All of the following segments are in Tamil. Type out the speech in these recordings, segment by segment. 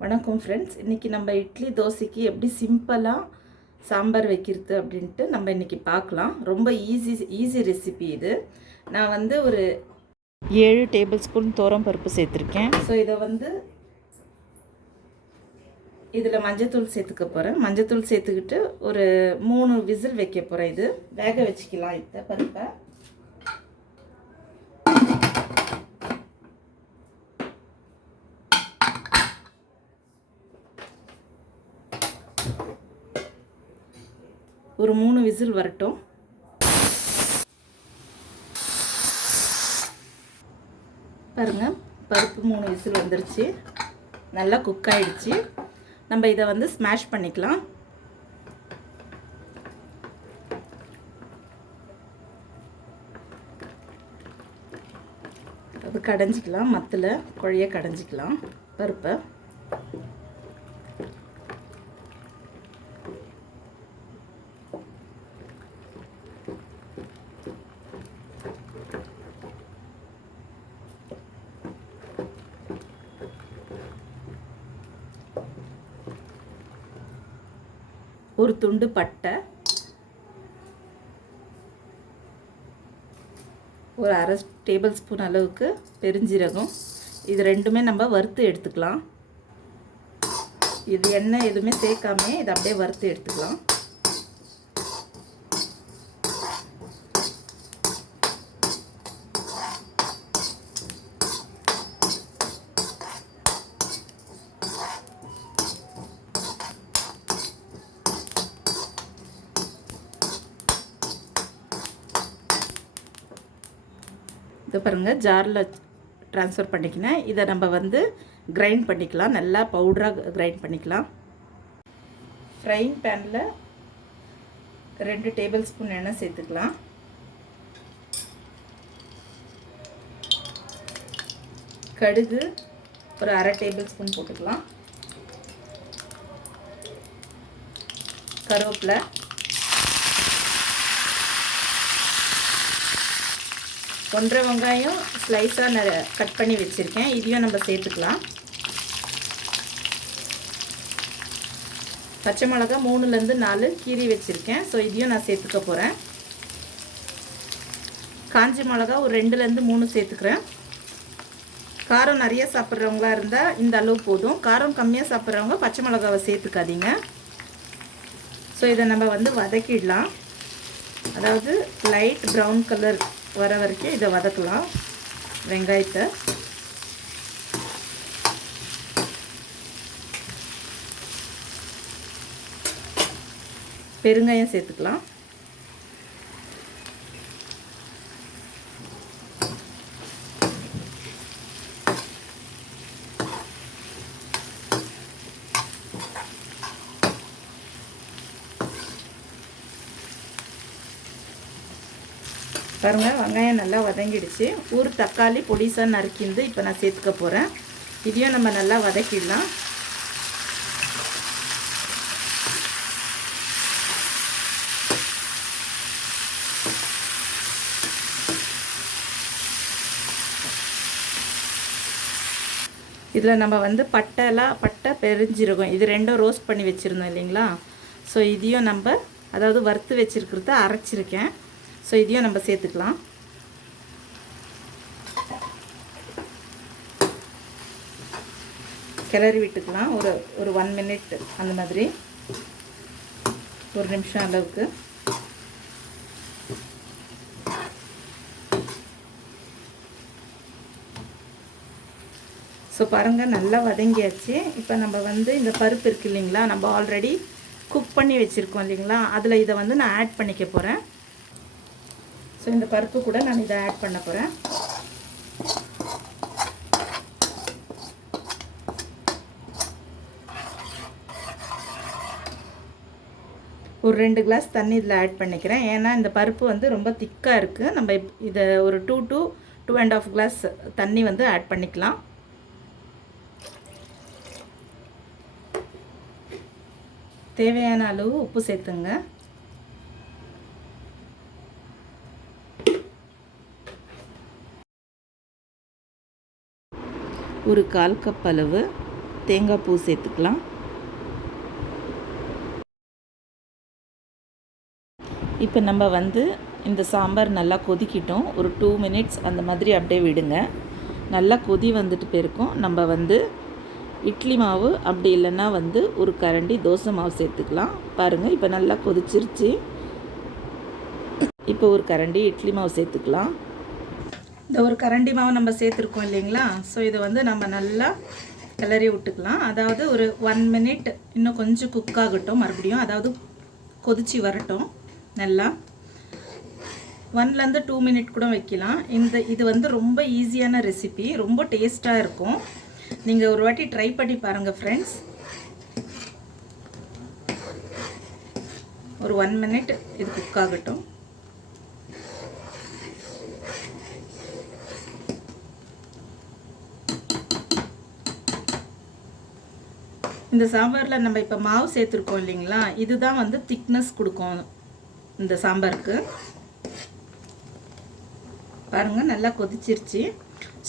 வணக்கம் ஃப்ரெண்ட்ஸ் இன்றைக்கி நம்ம இட்லி தோசைக்கு எப்படி சிம்பிளாக சாம்பார் வைக்கிறது அப்படின்ட்டு நம்ம இன்றைக்கி பார்க்கலாம். ரொம்ப ஈஸி ஈஸி ரெசிபி இது. நான் வந்து ஒரு ஏழு டேபிள் ஸ்பூன் தோரம் பருப்பு சேர்த்துருக்கேன். ஸோ இதை வந்து இதில் மஞ்சத்தூள் சேர்த்துக்க போகிறேன் மஞ்சத்தூள் சேர்த்துக்கிட்டு ஒரு மூணு விசில் வைக்க போகிறேன் இது. வேக வச்சுக்கலாம் இந்த பருப்பை. ஒரு மூணு விசில் வரட்டும். பாருங்கள் பருப்பு மூணு விசில் வந்துருச்சு. நல்லா குக் ஆகிடுச்சு நம்ம இதை வந்து ஸ்மாஷ் பண்ணிக்கலாம். அது கடைஞ்சிக்கலாம் மத்தில் குழைய கடைஞ்சிக்கலாம் பருப்பை. ஒரு துண்டு பட்டை ஒரு அரை டேபிள் ஸ்பூன் அளவுக்கு பெருஞ்சீரகம். இது ரெண்டுமே நம்ம வறுத்து எடுத்துக்கலாம். இது எண்ணெய் எதுவுமே சேர்க்காமே இதை அப்படியே வறுத்து எடுத்துக்கலாம். இது பாருங்கள் ஜாரில் ட்ரான்ஸ்ஃபர் பண்ணிக்கினேன். இதை நம்ம வந்து கிரைண்ட் பண்ணிக்கலாம். நல்லா பவுடராக கிரைண்ட் பண்ணிக்கலாம். ஃப்ரைங் பேனில் ரெண்டு டேபிள் ஸ்பூன் எண்ணெய் சேர்த்துக்கலாம். கடுகு ஒரு அரை டேபிள் ஸ்பூன் போட்டுக்கலாம். கருவேப்பிலை ஒன்றரை வெங்காயம் ஸ்லைஸாக ந கட் பண்ணி வச்சுருக்கேன். இதையும் நம்ம சேர்த்துக்கலாம். பச்சை மிளகா மூணுலேருந்து நாலு கீரி வச்சுருக்கேன். ஸோ இதையும் நான் சேர்த்துக்க போகிறேன் காஞ்சி மிளகா ஒரு ரெண்டுலேருந்து மூணு சேர்த்துக்கிறேன். காரம் நிறைய சாப்பிட்றவங்களா இருந்தால் இந்த அளவு போதும். காரம் கம்மியாக சாப்பிட்றவங்க பச்சை மிளகாவை சேர்த்துக்காதீங்க. ஸோ இதை நம்ம வந்து வதக்கிடலாம். அதாவது லைட் ப்ரௌன் கலர் வர வரைக்கும் இதை வதக்கலாம். வெங்காயத்தை. பெருங்காயம் சேர்த்துக்கலாம். பாருங்கள் வெங்காயம் நல்லா வதங்கிடுச்சு. ஒரு தக்காளி பொடிசாக நறுக்கிந்து இப்போ நான் சேர்த்துக்க போகிறேன் இதையும் நம்ம நல்லா வதக்கிடலாம். இதில் நம்ம வந்து பட்டைலாம் பட்டை பெரிஞ்சிருக்கும். இது ரெண்டும் ரோஸ்ட் பண்ணி வச்சுருந்தோம் இல்லைங்களா? ஸோ இதையும் நம்ம அதாவது வறுத்து வச்சுருக்கிறத அரைச்சிருக்கேன். ஸோ இதையும் நம்ம சேர்த்துக்கலாம். கிளறி விட்டுக்கலாம். ஒரு ஒரு ஒன் மினிட் அந்த மாதிரி. ஒரு நிமிஷம் அளவுக்கு. ஸோ பாருங்கள் நல்லா வதங்கியாச்சு. இப்போ நம்ம வந்து இந்த பருப்பு இருக்குது இல்லைங்களா நம்ம ஆல்ரெடி குக் பண்ணி வச்சுருக்கோம் இல்லைங்களா அதில் இதை வந்து நான் ஆட் பண்ணிக்க போகிறேன் ஸோ இந்த பருப்பு கூட நான் இதை ஆட் பண்ண போகிறேன் ஒரு ரெண்டு கிளாஸ் தண்ணி இதில் ஆட் பண்ணிக்கிறேன். ஏன்னா இந்த பருப்பு வந்து ரொம்ப திக்காக இருக்குது நம்ம இதை ஒரு two to two and half glass தண்ணி வந்து ஆட் பண்ணிக்கலாம். தேவையான அளவு உப்பு சேர்த்துங்க. ஒரு கால் கப் அளவு தேங்காய் பூ சேர்த்துக்கலாம். இப்போ நம்ம வந்து இந்த சாம்பார் நல்லா கொதிக்கிட்டோம். ஒரு டூ மினிட்ஸ் அந்த மாதிரி அப்படியே விடுங்க. நல்லா கொதி வந்துட்டு போயிருக்கோம். நம்ம வந்து இட்லி மாவு அப்படி இல்லைன்னா வந்து ஒரு கரண்டி தோசை மாவு சேர்த்துக்கலாம். பாருங்கள் இப்போ நல்லா கொதிச்சிருச்சு. இப்போ ஒரு கரண்டி இட்லி மாவு சேர்த்துக்கலாம். இந்த ஒரு கரண்டி மாவு நம்ம சேர்த்துருக்கோம் இல்லைங்களா? ஸோ இதை வந்து நம்ம நல்லா கிளறி விட்டுக்கலாம். அதாவது ஒரு ஒன் மினிட் இன்னும் கொஞ்சம் குக் ஆகட்டும் மறுபடியும். அதாவது கொதிச்சு வரட்டும் நல்லா. ஒன்லேருந்து டூ மினிட் கூட வைக்கலாம். இந்த இது வந்து ரொம்ப ஈஸியான ரெசிபி ரொம்ப டேஸ்ட்டாக இருக்கும். நீங்கள் ஒரு வாட்டி ட்ரை பண்ணி பாருங்கள் ஃப்ரெண்ட்ஸ் ஒரு ஒன் மினிட் இது குக் ஆகட்டும். இந்த சாம்பாரில் நம்ம இப்போ மாவு சேர்த்துருக்கோம் இல்லைங்களா? இதுதான் வந்து திக்னஸ் கொடுக்கும் இந்த சாம்பாருக்கு. பாருங்கள் நல்லா கொதிச்சிருச்சு.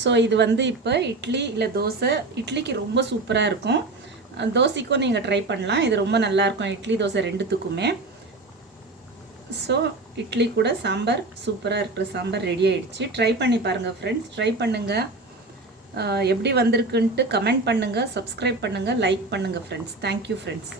ஸோ இது வந்து இப்போ இட்லி இல்லை தோசை இட்லிக்கு ரொம்ப சூப்பராக இருக்கும். தோசைக்கும் நீங்கள் ட்ரை பண்ணலாம். இது ரொம்ப நல்லாயிருக்கும் இட்லி தோசை ரெண்டுத்துக்குமே. ஸோ இட்லி கூட சாம்பார் சூப்பராக இருக்கிற சாம்பார் ரெடி ஆகிடுச்சு ட்ரை பண்ணி பாருங்கள் ஃப்ரெண்ட்ஸ் ட்ரை பண்ணுங்கள் எப்படி வந்திருக்குன்ட்டு கமெண்ட் பண்ணுங்கள் சப்ஸ்கிரைப் பண்ணுங்கள் லைக் பண்ணுங்கள் ஃப்ரெண்ட்ஸ் தேங்க்யூ ஃப்ரெண்ட்ஸ்